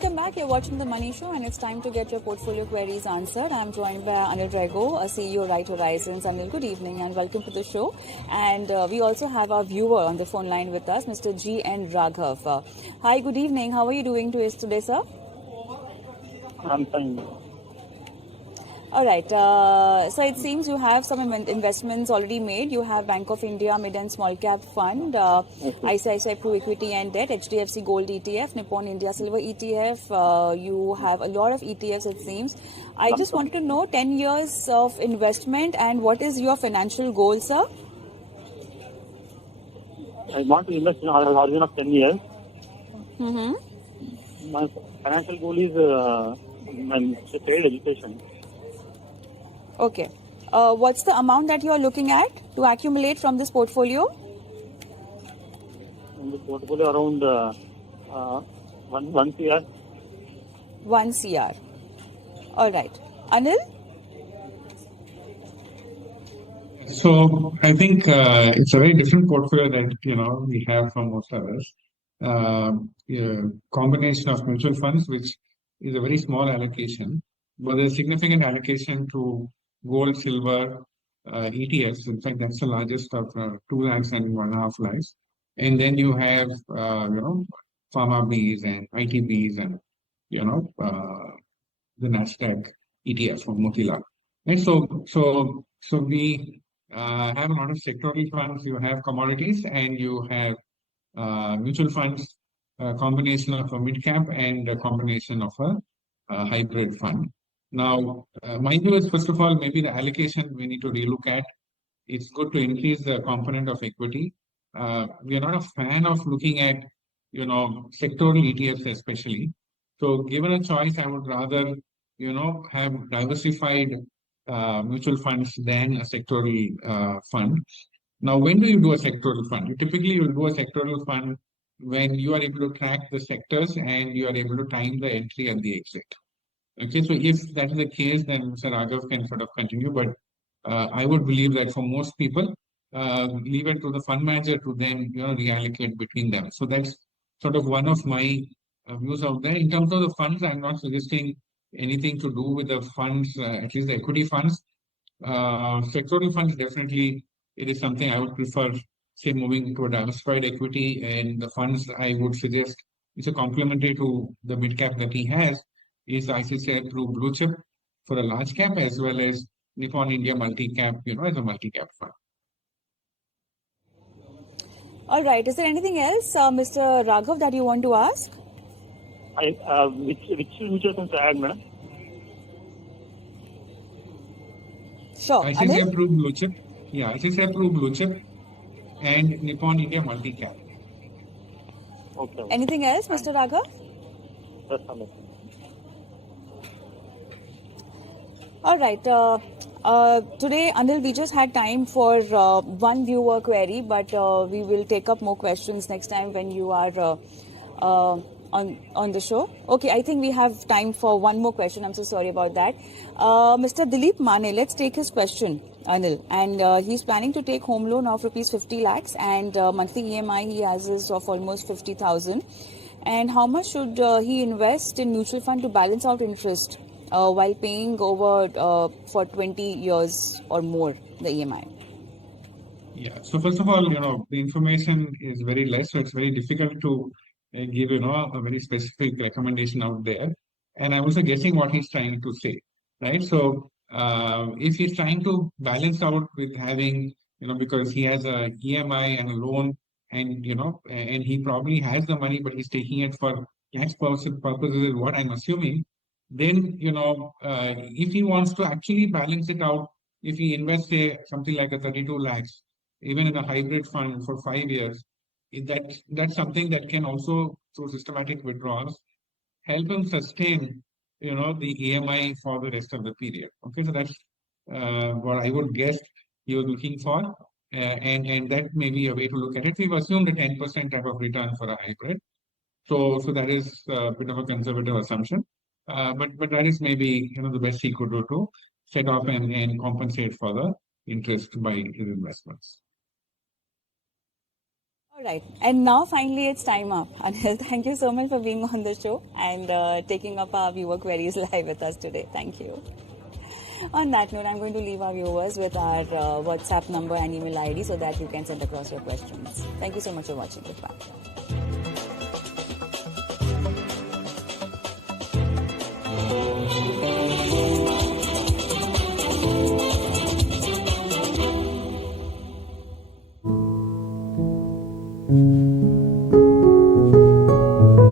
Welcome back. You're watching The Money Show and it's time to get your portfolio queries answered. I'm joined by Anil Rego, CEO Right Horizons. Anil, good evening and welcome to the show. And we also have our viewer on the phone line with us, Mr. G.N. Raghav. Hi, good evening. How are you doing today, sir? I'm fine. All right. So it seems you have some investments already made. You have Bank of India Mid and Small Cap Fund, ICICI Pru Equity and Debt, HDFC Gold ETF, Nippon India Silver ETF. You have a lot of ETFs, it seems. I just wanted to know 10 years of investment and what is your financial goal, sir? I want to invest in a horizon of 10 years. Mm-hmm. My financial goal is my trade education. Okay. What's the amount that you are looking at to accumulate from this portfolio? In the portfolio around 1 CR. 1 CR. All right. Anil? So I think it's a very different portfolio that we have from most others. Combination of mutual funds, which is a very small allocation, but there's significant allocation to gold, silver, ETFs. In fact, that's the largest of 2 lakhs and 1.5 lakhs. And then you have, pharma Bs and ITBs and, the Nasdaq ETF from Motilal. And so we have a lot of sectoral funds. You have commodities and you have mutual funds, a combination of a mid cap and a combination of a hybrid fund. Now, my view is, first of all, maybe the allocation we need to relook at. It's good to increase the component of equity. We are not a fan of looking at, sectoral ETFs especially. So given a choice, I would rather, have diversified mutual funds than a sectoral fund. Now, when do you do a sectoral fund? You will do a sectoral fund when you are able to track the sectors and you are able to time the entry and the exit. Okay, so if that is the case, then Mr. Raghav can sort of continue. But I would believe that for most people, leave it to the fund manager to then reallocate between them. So that's sort of one of my views out there. In terms of the funds, I'm not suggesting anything to do with the funds, at least the equity funds. Sectoral funds, definitely, it is something I would prefer, say, moving to a diversified equity. And the funds I would suggest is a complementary to the mid cap that he has, is ICICI Pru Blue Chip for a large cap, as well as Nippon India Multi Cap, as a multi cap fund. All right. Is there anything else, Mr. Raghav, that you want to ask? Which mutual funds I add, madam? Sure. ICICI Pru Blue Chip. Yeah, ICICI Pru Blue Chip and Nippon India Multi Cap. Okay. Anything else, Mr. Raghav? That's all. All right. Today, Anil, we just had time for one viewer query, but we will take up more questions next time when you are on the show. Okay, I think we have time for one more question. I'm so sorry about that. Mr. Dilip Mane, let's take his question, Anil. And he's planning to take home loan of rupees 50 lakhs and monthly EMI he has is of almost 50,000. And how much should he invest in mutual fund to balance out interest while paying over for 20 years or more the EMI? Yeah. So first of all, the information is very less, so it's very difficult to give, a very specific recommendation out there. And I'm also guessing what he's trying to say, right? So if he's trying to balance out with having, because he has a EMI and a loan, and and he probably has the money, but he's taking it for tax purposes, is what I'm assuming. Then, if he wants to actually balance it out, if he invests something like a 32 lakhs, even in a hybrid fund for 5 years, that's something that can also, through systematic withdrawals, help him sustain, the EMI for the rest of the period. Okay, so that's what I would guess he was looking for. And that may be a way to look at it. We've assumed a 10% type of return for a hybrid. So that is a bit of a conservative assumption. But that is maybe the best he could do to set off and compensate for the interest by his investments. All right. And now finally it's time up. Anil, thank you so much for being on the show and taking up our viewer queries live with us today. Thank you. On that note, I'm going to leave our viewers with our WhatsApp number and email ID so that you can send across your questions. Thank you so much for watching. Goodbye.